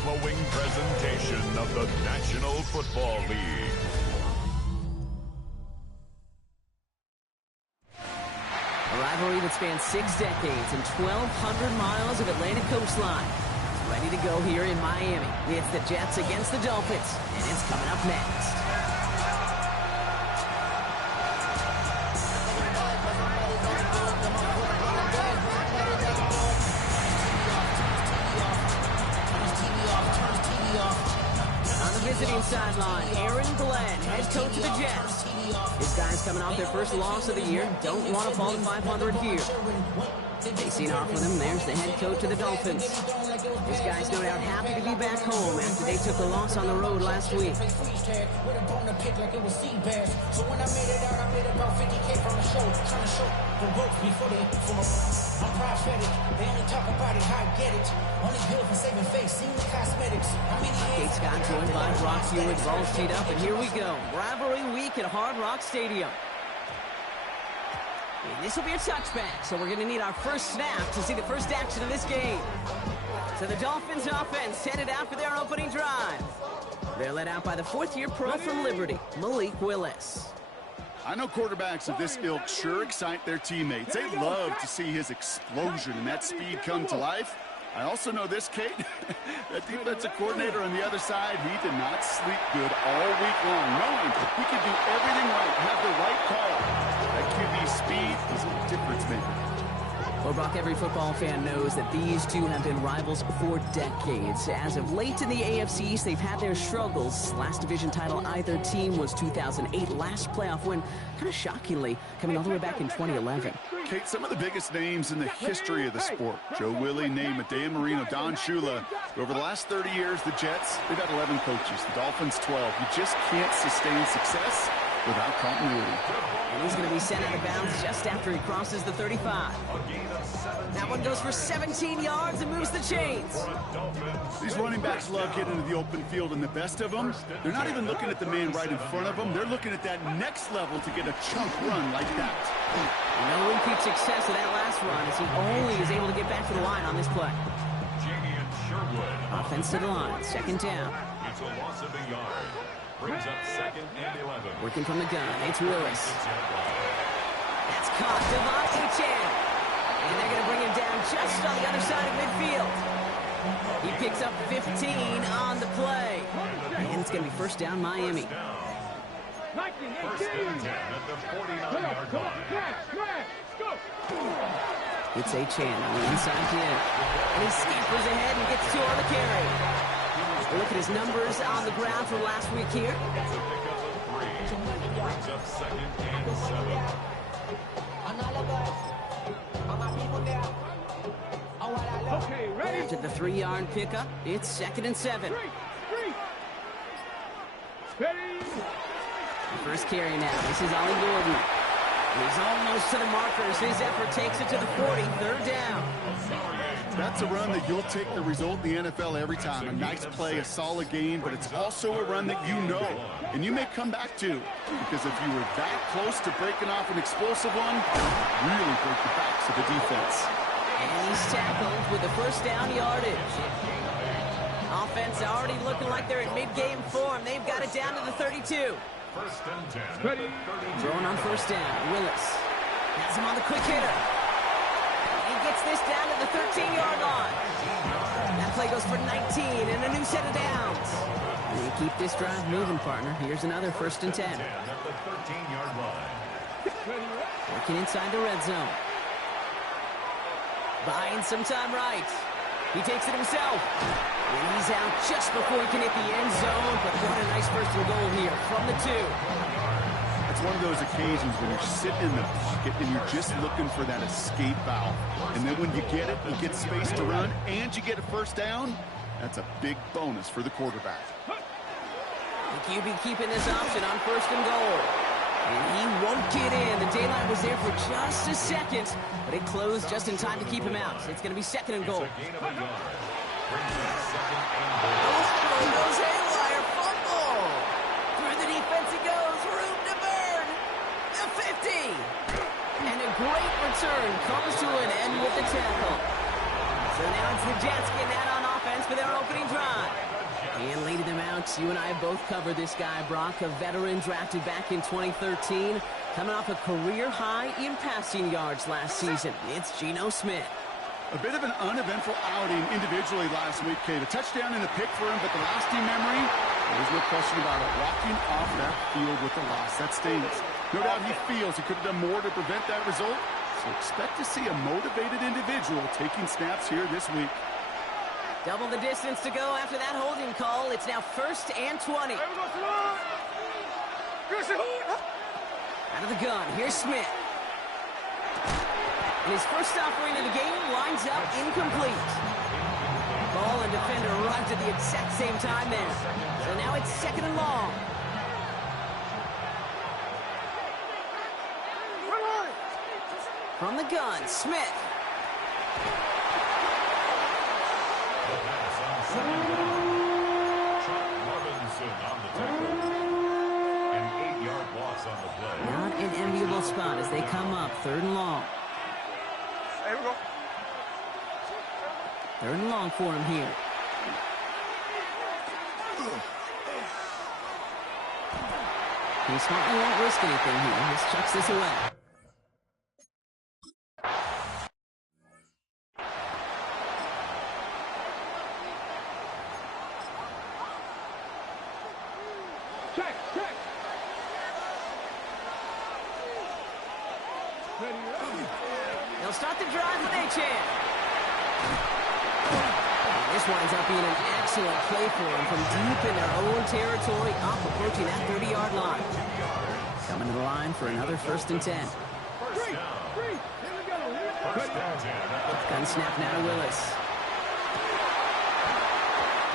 following presentation of the National Football League. A rivalry that spans 6 decades and 1,200 miles of Atlantic coastline. It's ready to go here in Miami. It's the Jets against the Dolphins, and it's coming up next. Visiting sideline, Aaron Glenn, head coach of the Jets. His guys coming off their first loss of the year don't want to fall to 500 here. Facing off with him, there's the head coach of the Dolphins. His guys no doubt happy to be back home after they took a loss on the road last week. I'm prophetic. They only talk about it, how I get it. Only good for saving face, seeing the cosmetics. Kate Scott joined by Brock Hewitt, balls teed up, and here we go. Rivalry week at Hard Rock Stadium. And this will be a touchback, so we're going to need our first snap to see the first action of this game. So the Dolphins offense headed out for their opening drive. They're led out by the fourth-year pro from Liberty, Malik Willis. I know quarterbacks of this ilk sure excite their teammates. They love to see his explosion and that speed come to life. I also know this, Kate, that defensive coordinator on the other side, he did not sleep good all week long, knowing he could do everything right, have the right call. That QB speed is a difference maker. Well, Brock, every football fan knows that these two have been rivals for decades. As of late in the AFC East, they've had their struggles. Last division title either team was 2008. Last playoff win, kind of shockingly, coming all the way back in 2011. Kate, some of the biggest names in the history of the sport. Joe Willie, Namath, Dan Marino, Don Shula. Over the last 30 years, the Jets, they've had 11 coaches. The Dolphins, 12. You just can't sustain success without continuity. And he's going to be sent out of bounds just after he crosses the 35. That one goes for 17 yards and moves the chains. These running backs love getting into the open field, and the best of them, they're not even looking at the man right in front of them. They're looking at that next level to get a chunk run like that. No repeat success of that last run as he only is able to get back to the line on this play. Offense to the line, second down. It's a loss of a yard. Brings up 2nd and 11. Working from the gun, it's Willis. That's caught, Devontae Chan. And they're going to bring him down just on the other side of midfield. He picks up 15 on the play. And it's going to be first down, Miami. First and 10 at the 49-yard line. It's a Chan on the inside in. And he scampers ahead and gets 2 on the carry. Look at his numbers on the ground from last week here. Brings up 2nd and 7. After the 3-yard pickup, it's 2nd and 7. The first carry now. This is Ollie Gordon. He's almost to the markers. His effort takes it to the 40. 3rd down. That's a run that you'll take the result in the NFL every time. A nice play, a solid game, but it's also a run that you know, and you may come back to, because if you were that close to breaking off an explosive one, it would really break the backs of the defense. And he's tackled with the first down yardage. Offense already looking like they're in mid-game form. They've got it down to the 32. First and 10 at the 32. Throwing on first down, Willis. Has him on the quick hitter. He gets this down to the 13-yard line. That play goes for 19 and a new set of downs. We keep this drive moving, partner. Here's another first and 10. At the 13-yard line. Working inside the red zone. Buying some time right. He takes it himself. And he's out just before he can hit the end zone. But what a nice first and goal here from the 2. It's one of those occasions when you're sitting in the pocket and you're just looking for that escape valve. And then when you get it, you get space to run, and you get a first down, that's a big bonus for the quarterback. The QB keeping this option on first and goal. And he won't get in. The daylight was there for just a second, but it closed just in time to keep him out. So it's going to be 2nd and goal. Goes haywire, fumble. Through the defense it goes, room to burn. The 50. And a great return comes to an end with the tackle. So now it's the Jets getting out on offense downs for their opening drive. And leading them out, you and I have both covered this guy, Brock, a veteran drafted back in 2013, coming off a career high in passing yards last season. It's Geno Smith. A bit of an uneventful outing individually last week, Kate. A touchdown and a pick for him, but the lasting memory, there's no question about it. Walking off that field with the loss, that stings. No doubt he feels he could have done more to prevent that result, so expect to see a motivated individual taking snaps here this week. Double the distance to go after that holding call. It's now 1st and 20. Out of the gun, here's Smith. And his first offering of the game lines up incomplete. Ball and defender arrived at the exact same time there. So now it's 2nd and long. From the gun, Smith. An 8-yard loss on the play. Not an enviable spot as they come up 3rd and long. Here we go. 3rd and long for him here. He smartly won't risk anything here. Just chucks this away. They'll start the drive with a chance. This winds up being an excellent play for them from deep in their own territory, up approaching that 30-yard line. Coming to the line for another 1st and 10. Gun snap now to Willis.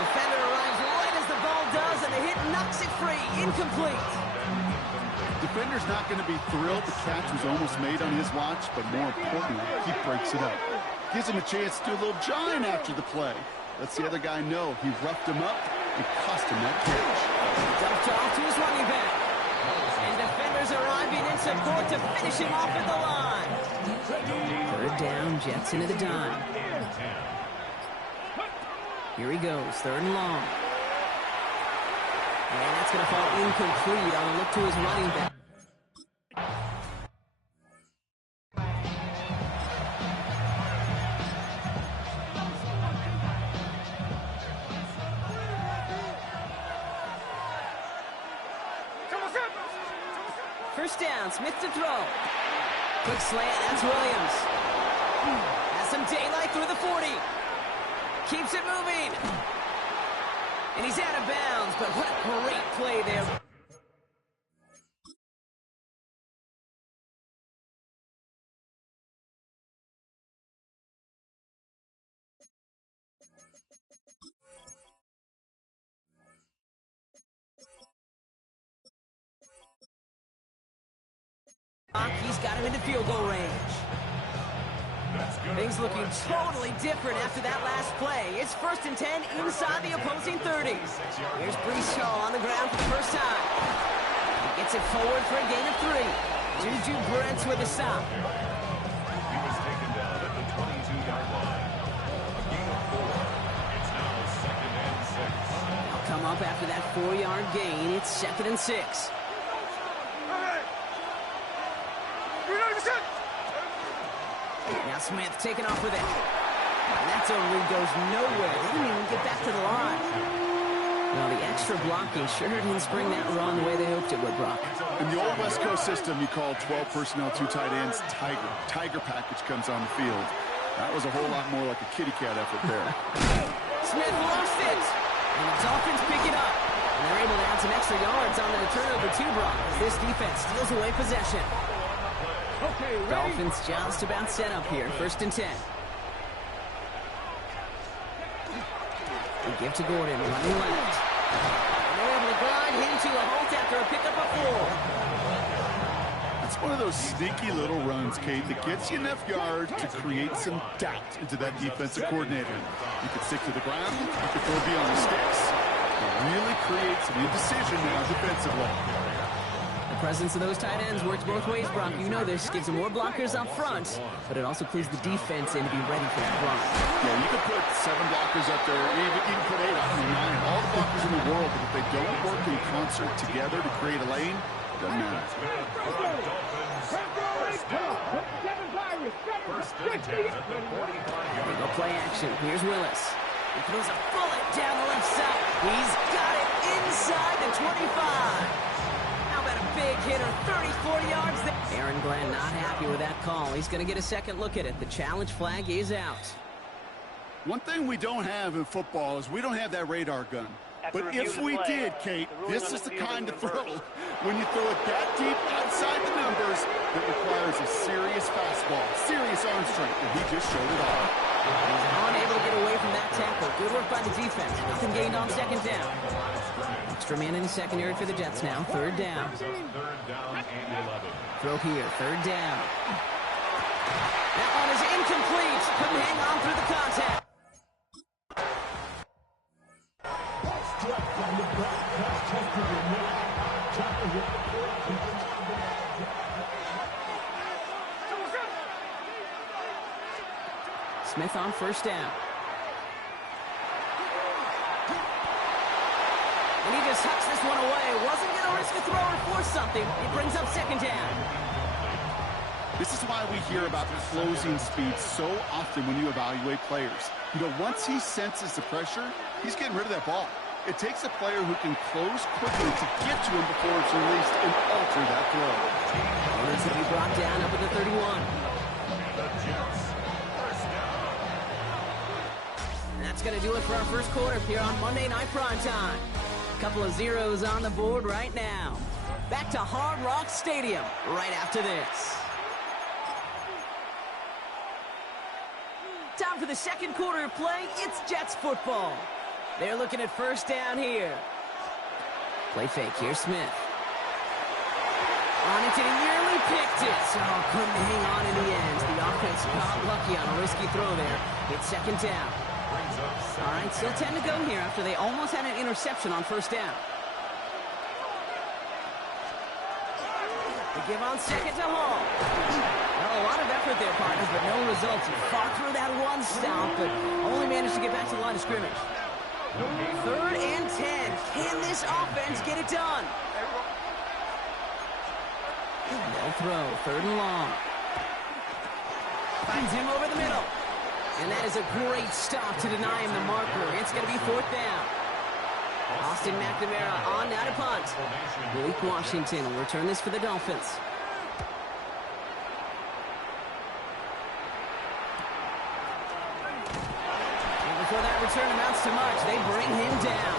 Defender arrives right as the ball does, and the hit knocks it free. Incomplete. Defender's not going to be thrilled the catch was almost made on his watch, but more importantly, he breaks it up. Gives him a chance to do a little jawing after the play. Lets the other guy know he roughed him up and cost him that catch. Dumped off to his running back. And defenders arriving in support to finish him off at the line. 3rd down, Jets into the dime. Here he goes, 3rd and long. And that's going to fall incomplete on a look to his running back. First down, Smith to throw. Quick slant, that's Williams. Has some daylight through the 40. Keeps it moving. And he's out of bounds, but what a great play there. He's got him into field goal range. Things looking totally different after that last play. It's 1st and 10 inside the opposing 30. Here's Breece Hall on the ground for the first time. He gets it forward for a gain of 3. Juju Brents with a stop. He was taken down at the 22-yard line. A gain of 4. It's now 2nd and 6. They'll come up after that 4-yard gain. It's 2nd and 6. Now Smith taking off with it. And that zone read goes nowhere. They didn't even get back to the line. Well, the extra blocking sure didn't spring that run the way they hoped it would, Brock. In the old West Coast system, you call 12 personnel, 2 tight ends, Tiger. Tiger package comes on the field. That was a whole lot more like a kitty cat effort there. Smith lost it. And the Dolphins pick it up. And they're able to add some extra yards on the turnover too, Brock, as this defense steals away possession. Okay, ready? Dolphins just about set up here. 1st and 10. They give to Gordon, running left. And they're able to grind him to a halt after a pickup of 4. It's one of those sneaky little runs, Kate, that gets you enough yards to create some doubt into that defensive coordinator. You can stick to the ground, you can throw beyond the sticks. It really creates some indecision now defensively. The presence of those tight ends works both ways, Brock. You know this. Gives them more blockers up front, but it also clues the defense in to be ready for that run. Yeah, you can put 7 blockers blockers up there, even put 8 on the 9, all the blockers in the world, but if they don't work in concert together to create a lane, it doesn't matter. Go play action. Here's Willis. He throws a bullet down the left side. He's got it inside the 25. How about a big hitter, 34 yards there? Aaron Glenn not happy with that call. He's going to get a second look at it. The challenge flag is out. One thing we don't have in football is we don't have that radar gun. But if we did, Kate, this is the kind of throw when you throw it that deep outside the numbers that requires a serious fastball, serious arm strength, and he just showed it off. He's unable to get away from that tackle. Good work by the defense. Nothing gained on second down. Extra man in the secondary for the Jets now. Third down. Throw here. Third down. That one is incomplete. Couldn't hang on through the contact. Smith on first down. And he just hucks this one away. Wasn't going to risk a throw or force something. It brings up second down. This is why we hear about closing speed so often when you evaluate players. You know, once he senses the pressure, he's getting rid of that ball. It takes a player who can close quickly to get to him before it's released and alter that throw. And it's going to be brought down up at the 31. And that's going to do it for our first quarter here on Monday Night Primetime. A couple of zeros on the board right now. Back to Hard Rock Stadium right after this. Time for the second quarter of play. It's Jets football. They're looking at first down here. Play fake. Here's Smith. On it, and he nearly picked it. So couldn't hang on in the end. The offense got lucky on a risky throw there. It's second down. All right, still 10 to go here after they almost had an interception on first down. They give on second to Hall. Well, a lot of effort there, partners, but no results. He fought through that one stop, but only managed to get back to the line of scrimmage. Third and 10. Can this offense get it done? They'll throw. Third and long. Finds him over the middle. And that is a great stop to deny him the marker. It's going to be fourth down. Austin McNamara on now to punt. Malik Washington will return this for the Dolphins. Before that return amounts to much, they bring him down.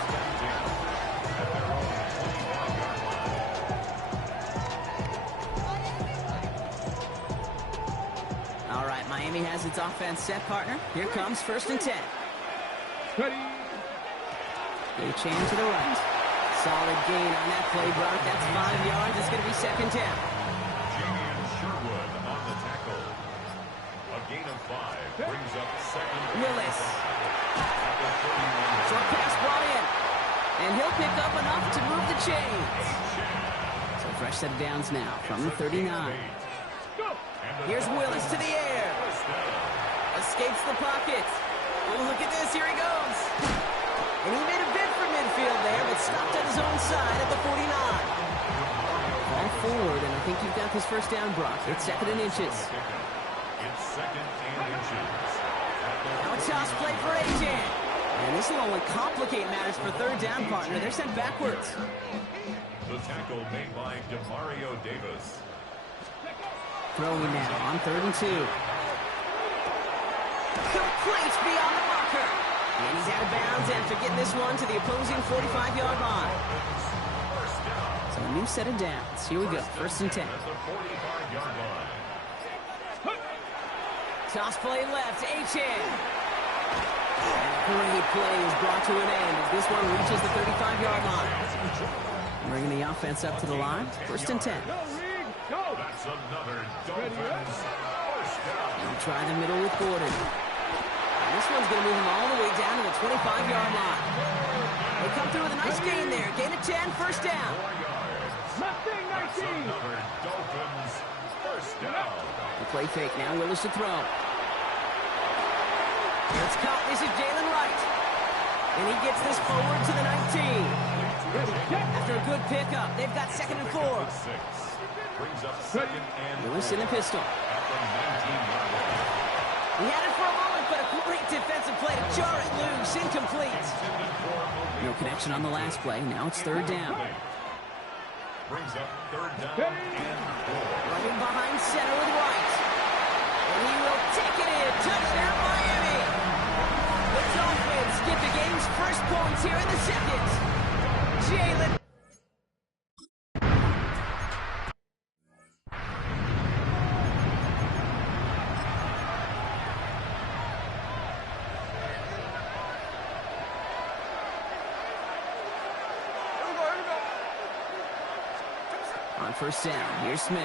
All right, Miami has its offense set, partner. Here comes first and 10. Ready. H-Chan to the right. Solid gain on that play, Brock. That's 5 yards. It's going to be second down. Sherwood on the tackle. A gain of 5 brings up second. Willis. Short pass brought in. And he'll pick up enough to move the chains. So fresh set of downs now from the 39. Here's Willis to the air. Escapes the pocket. Oh, look at this. Here he goes. And he made a bid for midfield there, but stopped at his own side at the 49. Ball forward, and I think you've got this first down, Brock. It's second and inches. It's second and inches. Now a toss play for AJ. And this will only complicate matters for third down, partner. They're sent backwards. The tackle made by Demario Davis. Throwing now on third and 2. Complete beyond the marker. And he's out of bounds after getting this one to the opposing 45-yard line. So a new set of downs. Here we go. First and 10. At the 45-yard line. Toss play left. H-Chan. Great play is brought to an end as this one reaches the 35-yard line. Bringing the offense up to the line. First and 10. That's another Dolphins first down. And try the middle with Gordon. And this one's going to move him all the way down to the 25-yard line. They come through with a nice gain there. Gain of 10, first down. 4 yards. That's another Dolphins first down. The play fake now. Willis to throw. It's caught. This is Jalen Wright. And he gets this forward to the 19. After a good pickup, they've got 2nd and 4. Brings up 2nd and Lewis in the pistol. at the 19-yard line. He had it for a moment, but a great defensive play to jar it loose. Incomplete. No connection on the last play. Now it's 3rd down. Brings up 3rd down and 4. Running behind center with White. And he will take it in. Touchdown, Miami. The Dolphins get the game's first points here in the 2nd. Jalen. On 1st down, here's Smith.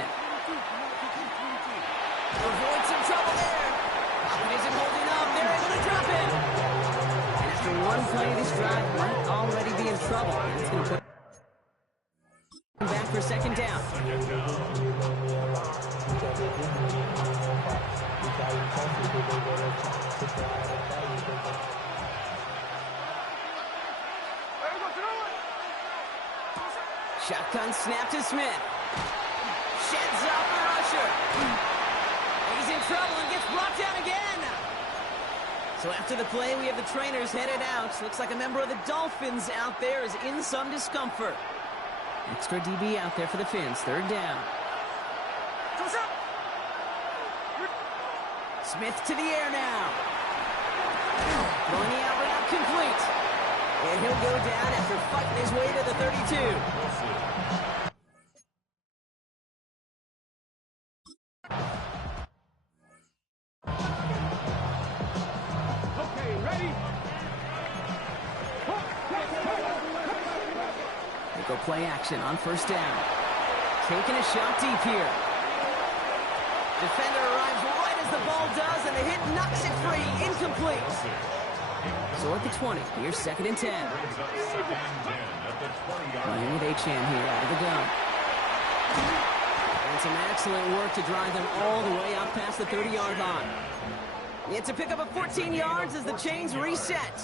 Avoid some trouble there. It isn't holding up. They're able to drop it. And after one play, this drive might already be in trouble. And it's going to put him back for 2nd down. Shotgun snap to Smith. Sheds off the rusher. He's in trouble and gets brought down again. So after the play, we have the trainers headed out. Looks like a member of the Dolphins out there is in some discomfort. Extra DB out there for the Fins. 3rd down. Smith to the air now. Throwing the out route complete. And he'll go down after fighting his way to the 32. They go play action on 1st down. Taking a shot deep here. Defender arrives right as the ball does, and the hit knocks it free. Incomplete. So at the 20, here's 2nd and 10. Playing with Achane here out of the gun. And some excellent work to drive them all the way out past the 30-yard line. It's a pickup of 14 yards as the chains reset.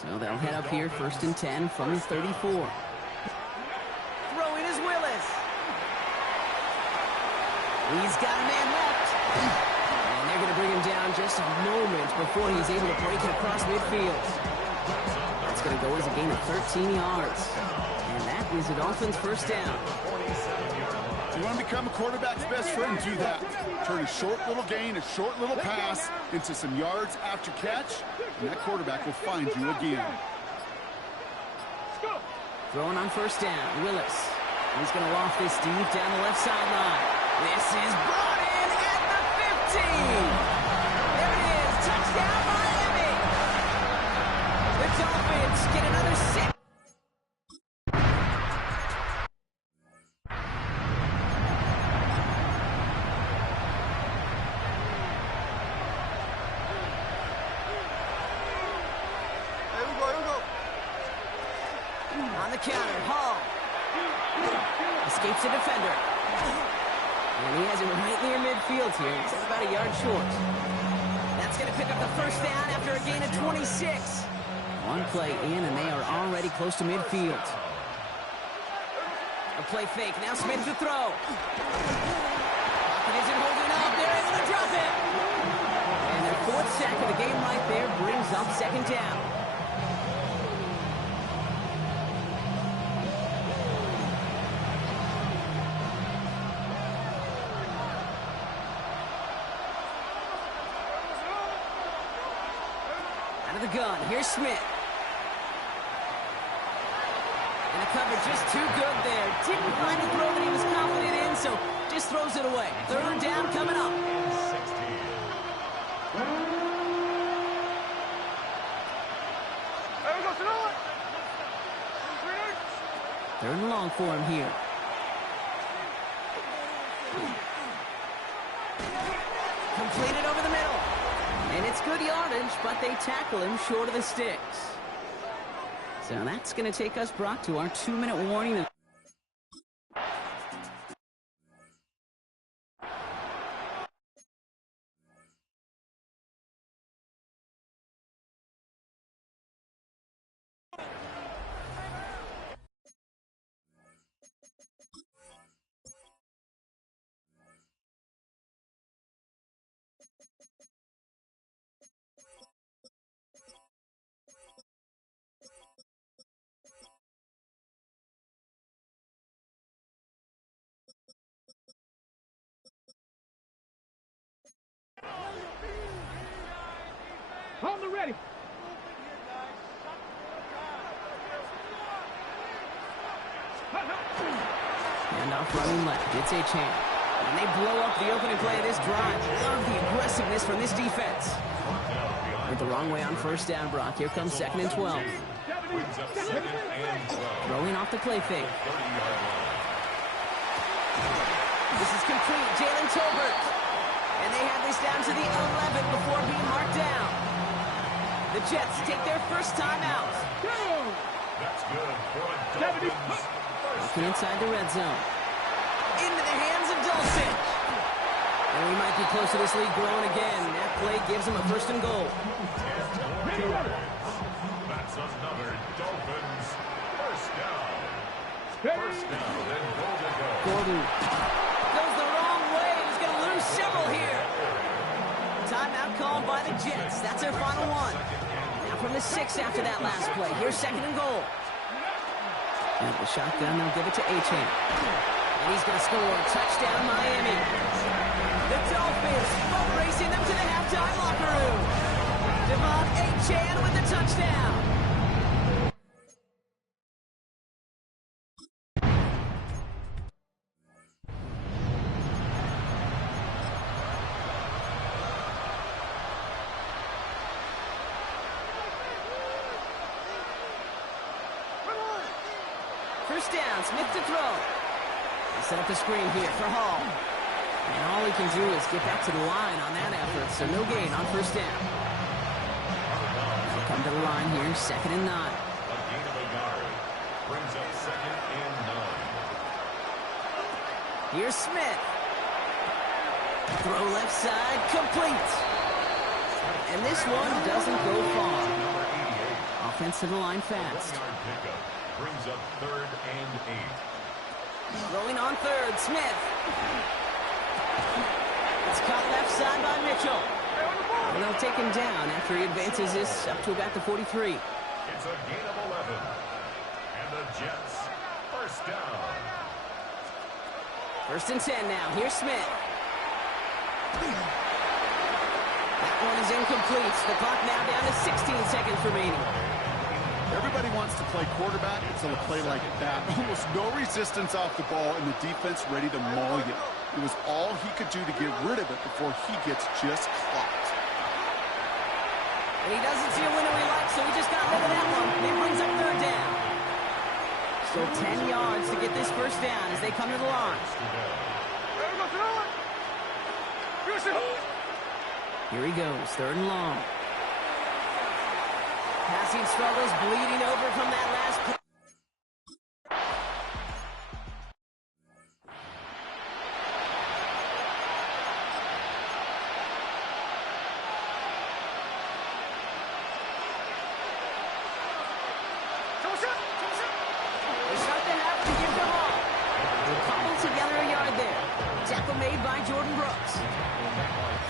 So they'll head up here 1st and 10 from the 34. Throwing is Willis. He's got a man left. And they're going to bring him down just a moment before he's able to break it across midfield. That's going to go as a gain of 13 yards. And that is the Dolphins' 1st down. You want to become a quarterback's best friend, do that. Turn a short little gain, a short little pass into some yards after catch, and that quarterback will find you again. Throwing on 1st down, Willis. He's going to loft this deep down the left sideline. This is brought in at the 15. There it is. Touchdown, Miami. The Dolphins get another 6. On the counter, Hall. Escapes the defender. And he has it right near midfield here. He's about a yard short. That's going to pick up the 1st down after a gain of 26. One play in, and they are already close to midfield. A play fake. Now Smith to throw. Pocket isn't holding up. They're able to drop it. And their 4th sack of the game right there brings up 2nd down. Out of the gun, here's Smith. And the cover just too good there. Didn't find the throw that he was confident in, so just throws it away. 3rd down coming up. 3rd and long for him here. Completed over the middle. And it's good yardage, but they tackle him short of the sticks. So that's going to take us, Brock, to our 2-minute warning. off running left. It's A-Chain. And they blow up the opening play of this drive. Love the aggressiveness from this defense. Went the wrong way on first down, Brock. Here comes 2nd and 12. Throwing off the play fake. This is complete. Jalen Tolbert. And they have this down to the 11 before being marked down. The Jets take their first time out. That's good for a Dolphins. Looking inside the red zone. Into the hands of Dulcich. And we might be close to this lead growing again. That play gives them a 1st and goal. That's another Dolphins first down. First down and goal to go. Gordon goes the wrong way. He's going to lose several here. Timeout called by the Jets. That's their final one. Now from the 6 after that last play. Here's 2nd and goal. And the shotgun, they'll give it to A-Chain. And he's going to score. Touchdown, Miami. The Dolphins boat racing them to the halftime locker room. Devon A-Chain with the touchdown. First down, Smith to throw. They set up the screen here for Hall. And all he can do is get back to the line on that effort, so no gain on first down. They come to the line here, 2nd and 9. A gain of a yard brings up 2nd and 9. Here's Smith. Throw left side, complete. And this one doesn't go far. Offense to the line fast. 1-yard pickup brings up 3rd and 8. Throwing on 3rd, Smith. It's caught left side by Mitchell. And they'll take him down after he advances this up to about the 43. It's a gain of 11. And the Jets first down. 1st and 10 now. Here's Smith. That one is incomplete. The clock now down to 16 seconds remaining. Everybody wants to play quarterback until a play like that. Almost no resistance off the ball and the defense ready to maul you. It was all he could do to get rid of it before he gets just clocked. And he doesn't see a window he likes, so he just got rid of that one. It brings up 3rd down. So 10 yards to get this first down as they come to the line. Here he goes, 3rd and long. Passing struggles, bleeding over from that last play. They start the half to give them all. They cobble together a yard there. Tackle made by Jordan Brooks.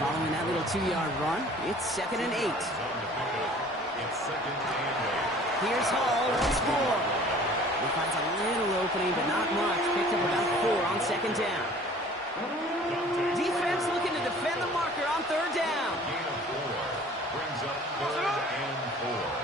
Following that little 2-yard run, it's 2nd and 8. It's 2nd and 8. Here's Hall once more. He finds a little opening, but not much. Picked up about 4 on 2nd down. Defense looking to defend the marker on 3rd down. Gain of 4 brings up 3rd and 4.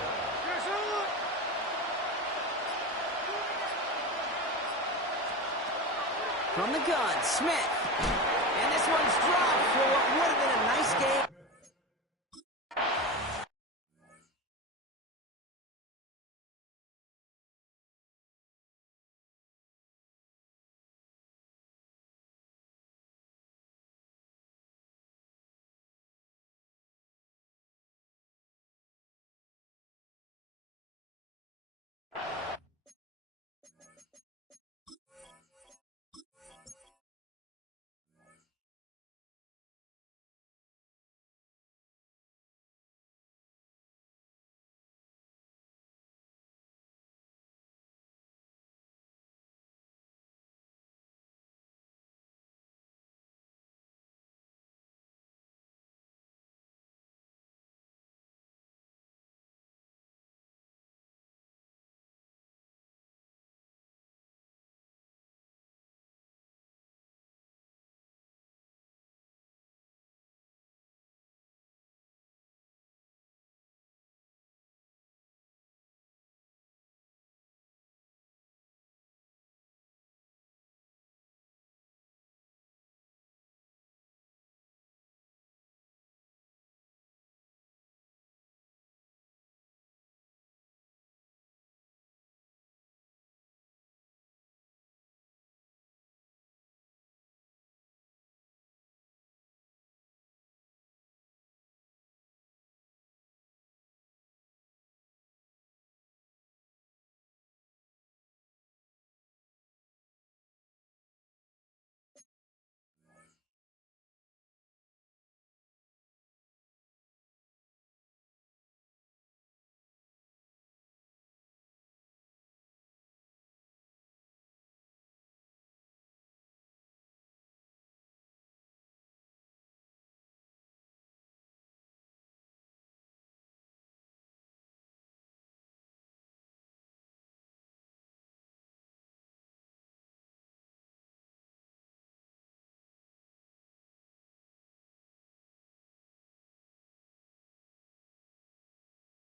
From the gun, Smith. And this one's dropped for what would have been a nice game.